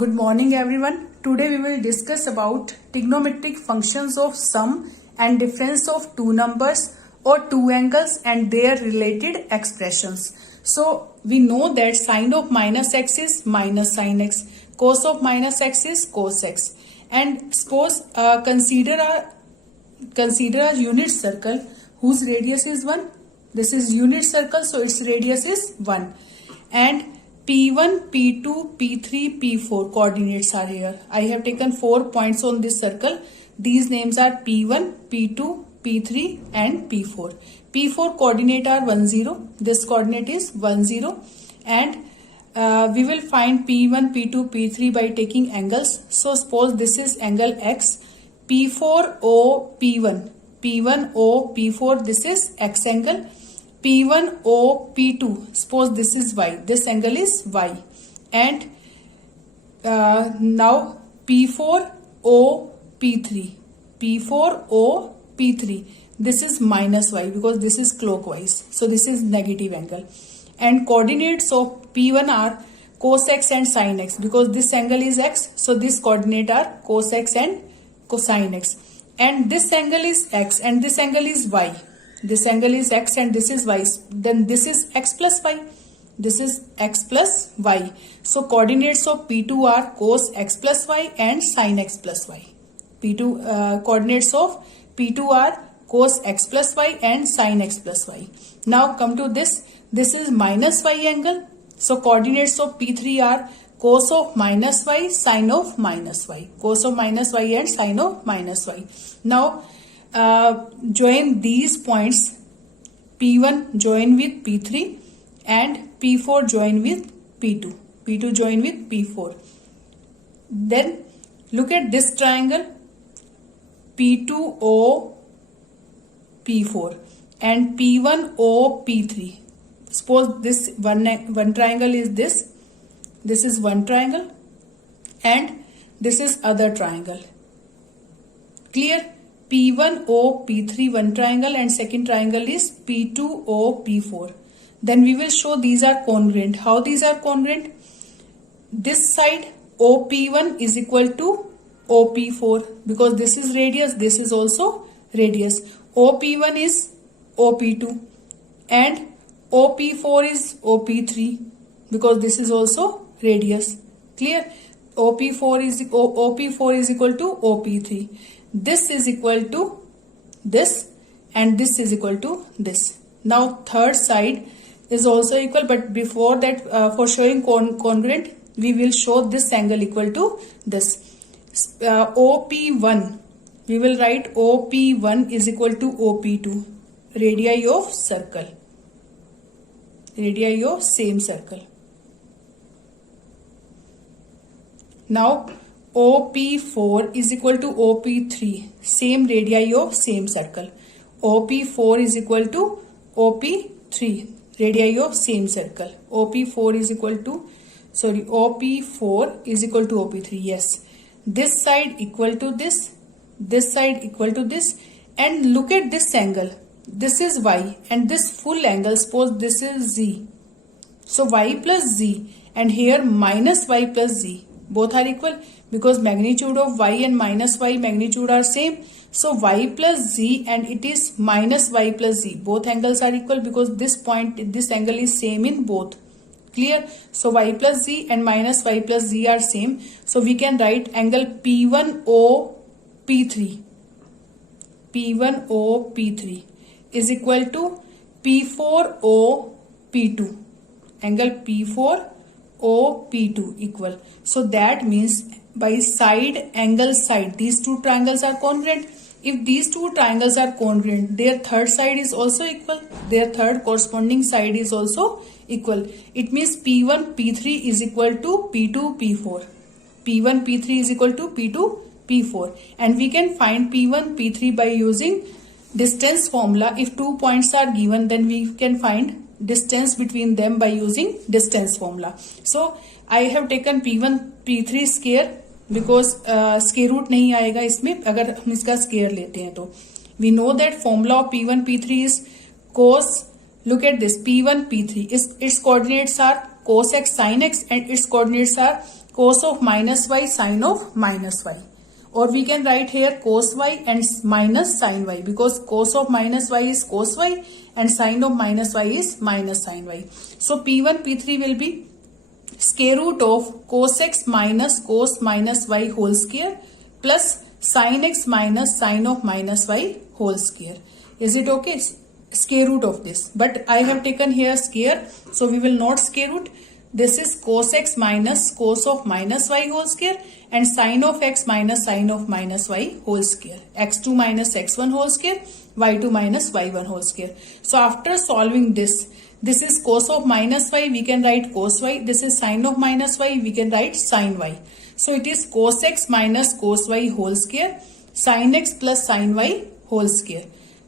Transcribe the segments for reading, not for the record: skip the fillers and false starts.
Good morning everyone. Today we will discuss about trigonometric functions of sum and difference of two numbers or two angles and their related expressions. So we know that sine of minus x is minus sine x, cos of minus x is cos x, and suppose consider a unit circle whose radius is 1. This is unit circle, so its radius is 1, and P1, P2, P3, P4 coordinates are here. I have taken 4 points on this circle. These names are P1, P2, P3 and P4. P4 coordinate are 1, 0. This coordinate is 1, 0. And we will find P1, P2, P3 by taking angles. So suppose this is angle X. P4O, P1. P1O, P4, this is X angle. P1O, P2, suppose this is Y, this angle is Y, and now P4O, P3, P4O, P3, this is minus Y because this is clockwise, so this is negative angle, and coordinates of P1 are cos x and sin x because this angle is x, so this coordinate are cos x and cosine x, and this angle is x and this angle is y. This angle is x and this is y. Then this is x plus y. This is x plus y. So coordinates of P2 are cos x plus y and sin x plus y. Coordinates of P2 are cos x plus y and sin x plus y. Now come to this. This is minus y angle. So coordinates of P3 are cos of minus y, sin of minus y. Cos of minus y and sin of minus y. Now join these points. P1 join with P3 and P4 join with P2. P2 join with P4. Then look at this triangle P2O P4 and P1O P3. Suppose this one triangle is this. This is one triangle and this is other triangle. Clear? P1O P3 one triangle and second triangle is P2O P4. Then we will show these are congruent. How these are congruent? This side OP1 is equal to OP4 because this is radius, this is also radius. OP1 is OP2 and OP4 is OP3 because this is also radius. Clear? OP4 is equal to OP3. This is equal to this and this is equal to this. Now third side is also equal, but before that for showing congruent we will show this angle equal to this. OP1, we will write OP1 is equal to OP2, radii of circle, radii of same circle. Now OP4 is equal to OP3, same radii of same circle. OP4 is equal to OP3, radii of same circle. OP4 is equal to OP3, yes. This side equal to this side equal to this, and look at this angle. This is Y and this full angle, suppose this is Z. So Y plus Z and here minus Y plus Z. Both are equal because magnitude of y and minus y magnitude are same. So y plus z and it is minus y plus z. Both angles are equal because this angle is same in both. Clear? So y plus z and minus y plus z are same. So we can write angle P1O P3. P1O P3 is equal to P4O P2. Angle P4 OP2 equal. So that means by side, angle, side, these two triangles are congruent. If these two triangles are congruent, their third side is also equal. Their third corresponding side is also equal. It means P1 P3 is equal to P2 P4. P1 P3 is equal to P2 P4. And we can find P1 P3 by using distance formula. If 2 points are given, then we can find distance between them by using distance formula. So I have taken P1 P3 square because square root नहीं आएगा इसमें अगर हम इसका square लेते हैं तो. We know that formula of P1 P3 is cos. Look at this P1 P3. Its coordinates are cos x sin x and its coordinates are cos of minus y, sine of minus y. Or we can write here cos y and minus sine y, because cos of minus y is cos y and sine of minus y is minus sine y. So P1, P3 will be square root of cos x minus cos minus y whole square plus sin x minus sine of minus y whole square. Is it okay? Square root of this. But I have taken here square, so we will not square root. This is cos x minus cos of minus y whole square and sine of x minus sine of minus y whole square. X2 minus x1 whole square, y2 minus y1 whole square. So after solving this is cos of minus y, we can write cos y. This is sine of minus y, we can write sine y. So it is cos x minus cos y whole square, sin x plus sine y whole square.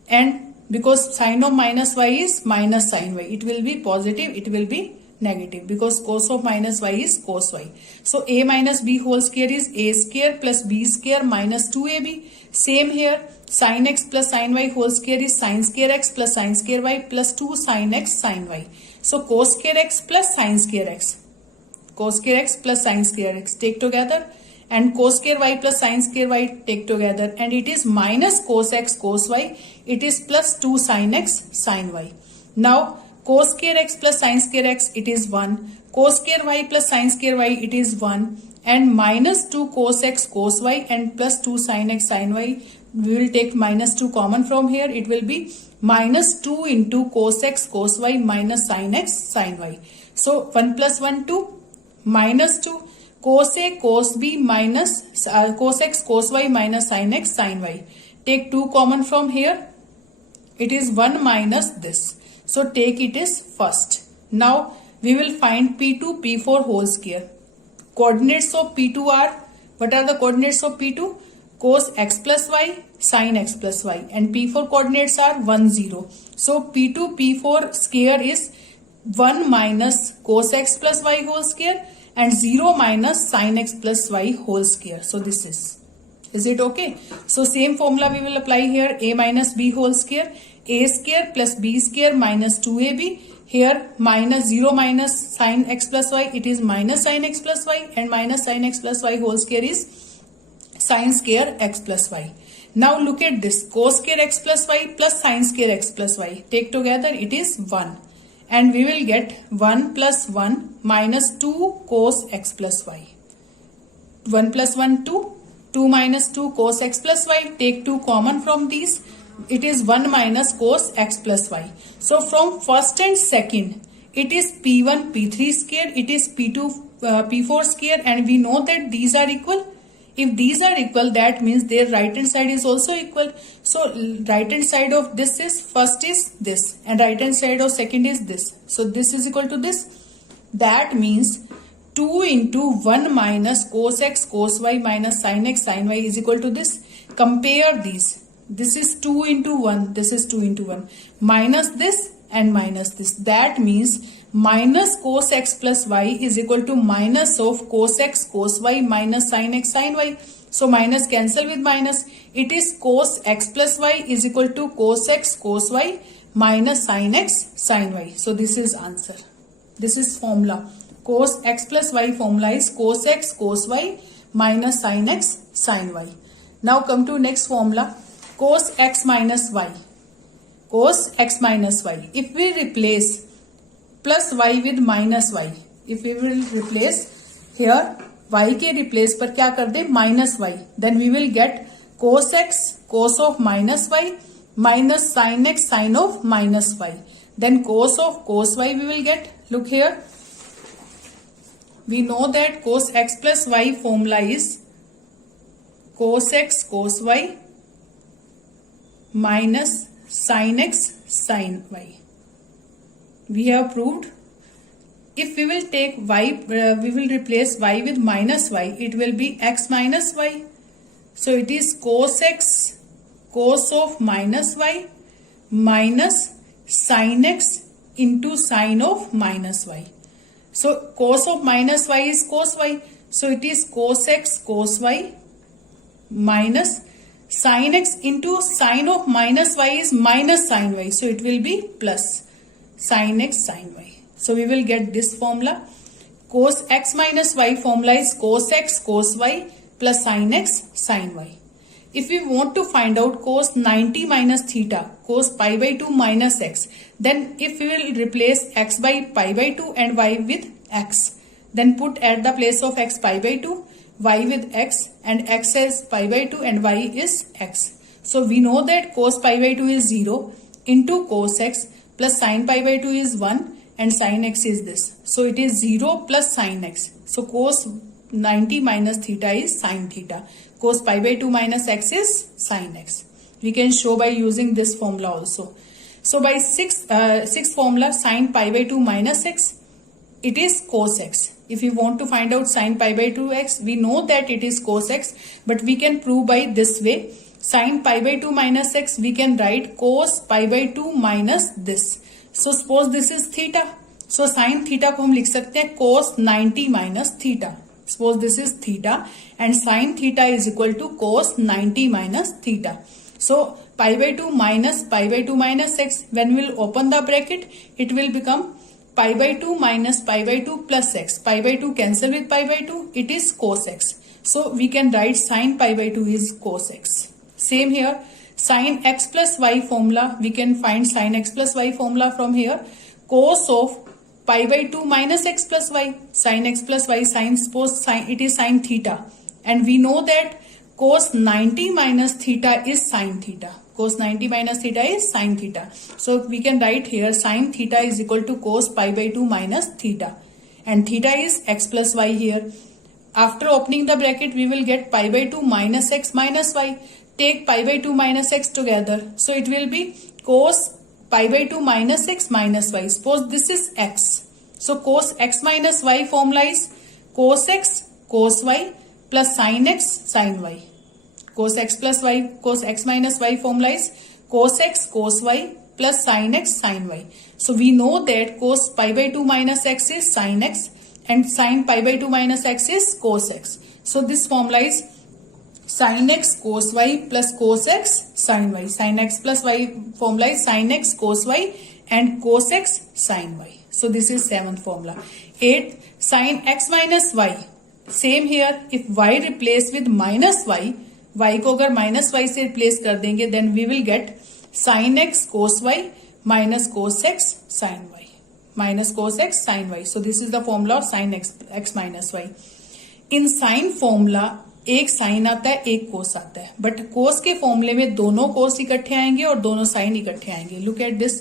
And because sine of minus y is minus sine y, it will be positive, it will be negative, because cos of minus y is cos y. So a minus b whole square is a square plus b square minus 2ab. Same here, sin x plus sin y whole square is sin square x plus sin square y plus 2 sin x sin y. So cos square x plus sin square x. Cos square x plus sin square x take together, and cos square y plus sin square y take together, and it is minus cos x cos y. It is plus 2 sin x sin y. Now cos square x plus sin square x, it is 1. Cos square y plus sin square y, it is 1. And minus 2 cos x cos y and plus 2 sin x sin y. We will take minus 2 common from here. It will be minus 2 into cos x cos y minus sin x sin y. So 1 plus 1 2 minus 2 cos a cos b minus cos x cos y minus sin x sin y. Take 2 common from here. It is 1 minus this. So take it as first. Now we will find P2, P4 whole square. Coordinates of P2 are, what are the coordinates of P2? Cos x plus y, sin x plus y. And P4 coordinates are 1, 0. So P2, P4 square is 1 minus cos x plus y whole square and 0 minus sin x plus y whole square. So this is it okay? So same formula we will apply here, a minus b whole square, a square plus b square minus 2ab. Here minus 0 minus sin x plus y, it is minus sin x plus y, and minus sin x plus y whole square is sin square x plus y. Now look at this, cos square x plus y plus sin square x plus y. Take together, it is 1. And we will get 1 plus 1 minus 2 cos x plus y. 1 plus 1 2. 2 minus 2 cos x plus y. Take 2 common from these. It is 1 minus cos x plus y. So from first and second, it is P1, P3 square, it is P2, P4 square, and we know that these are equal. If these are equal, that means their right hand side is also equal. So right hand side of this is, first is this, and right hand side of second is this. So this is equal to this. That means 2 into 1 minus cos x cos y minus sin x sin y is equal to this. Compare these. This is 2 into 1, this is 2 into 1, minus this and minus this. That means minus cos x plus y is equal to minus of cos x cos y minus sin x sin y. So minus cancel with minus. It is cos x plus y is equal to cos x cos y minus sin x sin y. So this is answer. This is formula. Cos x plus y formula is cos x cos y minus sin x sin y. Now come to next formula. Cos x minus y. Cos x minus y. If we replace plus y with minus y, if we will replace here y के replace पर क्या कर दे minus y, then we will get cos x cos of minus y minus sin x sin of minus y. Then cos of cos y we will get. Look here. We know that cos x plus y formula is cos x cos y minus sin x sin y. We have proved. If we will take y, we will replace y with minus y, it will be x minus y. So it is cos x cos of minus y minus sin x into sin of minus y. So cos of minus y is cos y. So it is cos x cos y minus sin x into sin of minus y is minus sin y. So it will be plus sin x sin y. So we will get this formula. cos x minus y formula is cos x cos y plus sin x sin y. If we want to find out cos 90 minus theta, cos pi by 2 minus x, then if we will replace x by pi by 2 and y with x, then put at the place of x pi by 2, y with x, and x as pi by 2 and y is x. So we know that cos pi by 2 is 0 into cos x plus sin pi by 2 is 1 and sin x is this. So it is 0 plus sin x. So cos 90 minus theta is sin theta. Cos pi by 2 minus x is sin x. We can show by using this formula also. So by sixth formula, sin pi by 2 minus x, it is cos x. If you want to find out sin pi by 2x, we know that it is cos x, but we can prove by this way. Sin pi by 2 minus x, we can write cos pi by 2 minus this. So suppose this is theta. So sin theta को हम लिख सकते हैं cos 90 minus theta. Suppose this is theta and sin theta is equal to cos 90 minus theta. So pi by 2 minus x, when we will open the bracket, it will become pi by 2 minus pi by 2 plus x. Pi by 2 cancel with pi by 2, it is cos x. So we can write sin pi by 2 is cos x. Same here, sin x plus y formula, we can find sin x plus y formula from here. Cos of pi by 2 minus x plus y, sin x plus y, suppose it is sin theta, and we know that cos 90 minus theta is sin theta. Cos 90 minus theta is sin theta. So we can write here sin theta is equal to cos pi by 2 minus theta, and theta is x plus y here. After opening the bracket, we will get pi by 2 minus x minus y. Take pi by 2 minus x together. So it will be cos pi by 2 minus x minus y. Suppose this is x. So cos x minus y formula is cos x cos y plus sin x sin y. Cos x plus y, cos x minus y formula is cos x cos y plus sin x sin y. So we know that cos pi by 2 minus x is sin x and sin pi by 2 minus x is cos x. So this formula is sin x cos y plus cos x sin y. Sin x plus y formula is sin x cos y and cos x sin y. So this is 7th formula. 8th, sin x minus y. Same here, if y replace with minus y, y को अगर minus y से replace कर देंगे, then we will get sin x cos y minus cos x sin y. Minus cos x sin y. So this is the formula of sin x minus y. In sin formula, एक sign आता है एक कोस आता है, but कोस के फॉर्मूले में दोनों कोस इकट्ठे आएंगे और दोनों साइन इकट्ठे आएंगे. Look at this,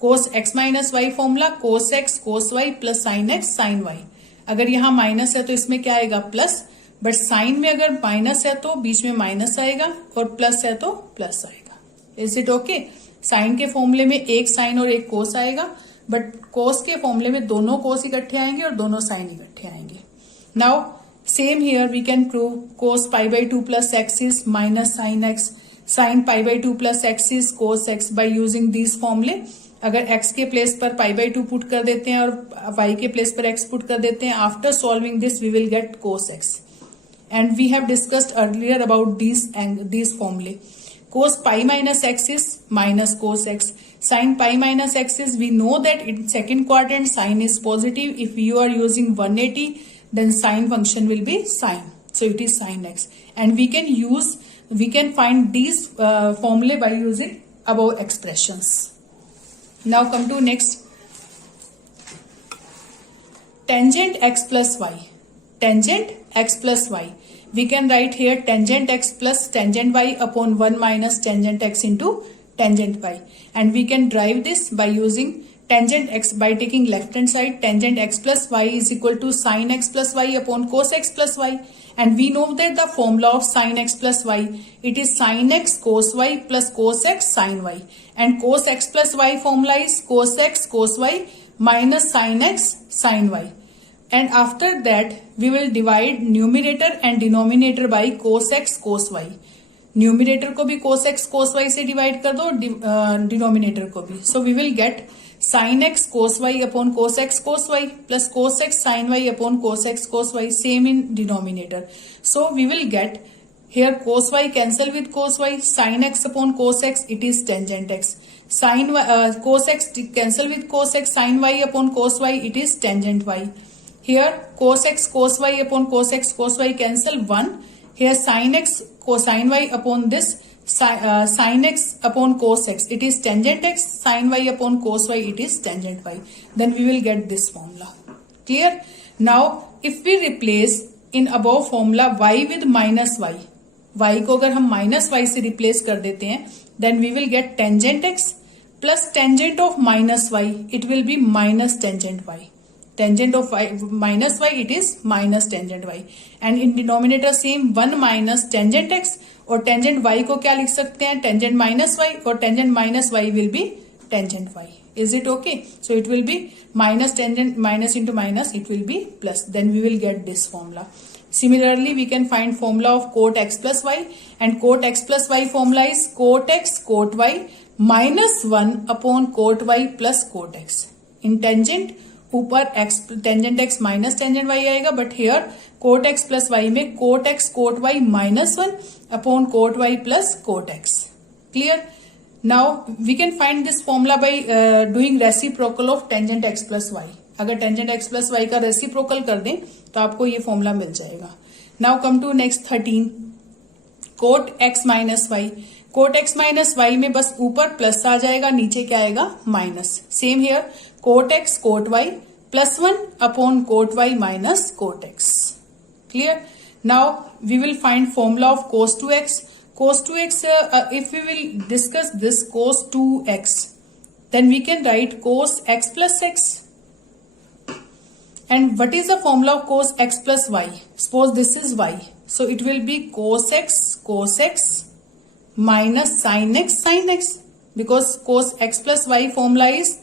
cos X minus Y formula, cos X cos Y plus sine X sine Y. अगर यहाँ माइनस है तो इसमें क्या आएगा प्लस, बट साइन में अगर माइनस है तो बीच में माइनस आएगा और प्लस है तो प्लस आएगा. Is it okay? साइन के फॉर्मूले में एक साइन और एक कोस आएगा, बट कोस के फॉर्मूले में दोनों कोस इकट्ठे आएंगे और दोनों साइन इकट्ठे आएंगे. Now same here we can prove cos pi by 2 plus x is minus sin x, sin pi by 2 plus x is cos x by using these formulae. अगर x के प्लेस पर pi by 2 पुट कर देते हैं और y के place पर x put कर देते हैं, after solving this we will get cos x. And we have discussed earlier about these formulae. Cos pi minus x is minus cos x. Sin pi minus x is, we know that in second quadrant sign is positive. If you are using 180, then sine function will be sine. So it is sin x. And we can find these formulae by using above expressions. Now come to next. Tangent x plus y. Tangent x plus y. We can write here tangent x plus tangent y upon 1 minus tangent x into tangent y. And we can derive this by using tangent x by taking left hand side. Tangent x plus y is equal to sin x plus y upon cos x plus y. And we know that the formula of sin x plus y, it is sin x cos y plus cos x sin y. And cos x plus y formula is cos x cos y minus sin x sin y. And after that we will divide numerator and denominator by cos x cos y. Numerator को भी cos x cos y से divide कर दो, denominator को भी. So we will get sin x cos y upon cos x cos y plus cos x sin y upon cos x cos y, same in denominator. So we will get here cos y cancel with cos y, sin x upon cos x, it is tangent x. Sin y, cos x cancel with cos x, sin y upon cos y, it is tangent y. Here cos x cos y upon cos x cos y cancel 1. Here sin x cosine y upon this sin x upon cos x. It is tangent x. Sin y upon cos y. It is tangent y. Then we will get this formula. Clear? Now if we replace in above formula y with minus y. y को अगर हम minus y से replace कर देते हैं then we will get tangent x plus tangent of minus y. It will be minus tangent y. Tangent of y minus y, it is minus tangent y. And in denominator same 1 minus tangent x. और tangent y को क्या लिख सकते हैं? Tangent minus y. और tangent minus y will be tangent y. Is it okay? So it will be minus tangent minus into minus, it will be plus. Then we will get this formula. Similarly, we can find formula of cot x plus y, and cot x plus y formula is cot x cot y minus 1 upon cot y plus cot x. In tangent ऊपर x tangent x minus tangent y आएगा, but here cot x plus y में cot x cot y minus 1 upon cot y plus cot x. Clear? Now we can find this formula by doing reciprocal of tangent x plus y. अगर tangent x plus y का reciprocal कर दें तो आपको ये formula मिल जाएगा. Now come to next 13. cot x minus y. cot x minus y में बस ऊपर प्लस आ जाएगा, नीचे क्या आएगा? Minus. Same here cot x cot y plus 1 upon cot y minus cot x. Clear? Now we will find formula of cos 2x. Cos 2x, if we will discuss this cos 2x, then we can write cos x plus x. And what is the formula of cos x plus y? Suppose this is y. So it will be cos x minus sin x. Because cos x plus y formula is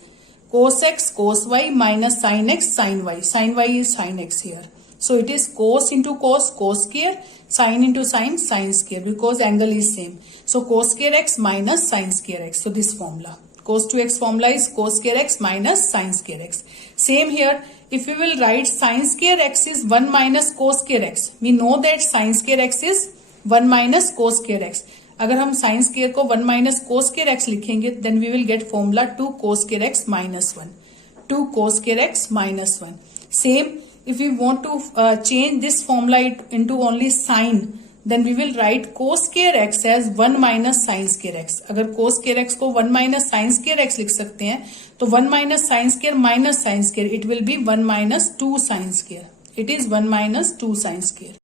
cos x cos y minus sin x sin y. Sin y is sin x here. So it is cos into cos square, sin into sin square, because angle is same. So cos square x minus sin square x. So this formula. Cos 2x formula is cos square x minus sin square x. Same here. If we will write sin square x is 1 minus cos square x. We know that sin square x is 1 minus cos square x. अगर हम sin square को 1 minus cos square x लिखेंगे, then we will get formula 2 cos square x minus 1. 2 cos square x minus 1. Same, if we want to change this formula into only sin, then we will write cos square x as 1 minus sin square x. अगर cos square x को 1 minus sin square x लिख सकते हैं, तो 1 minus sin square minus sin square, it will be 1 minus 2 sin square. It is 1 minus 2 sin square.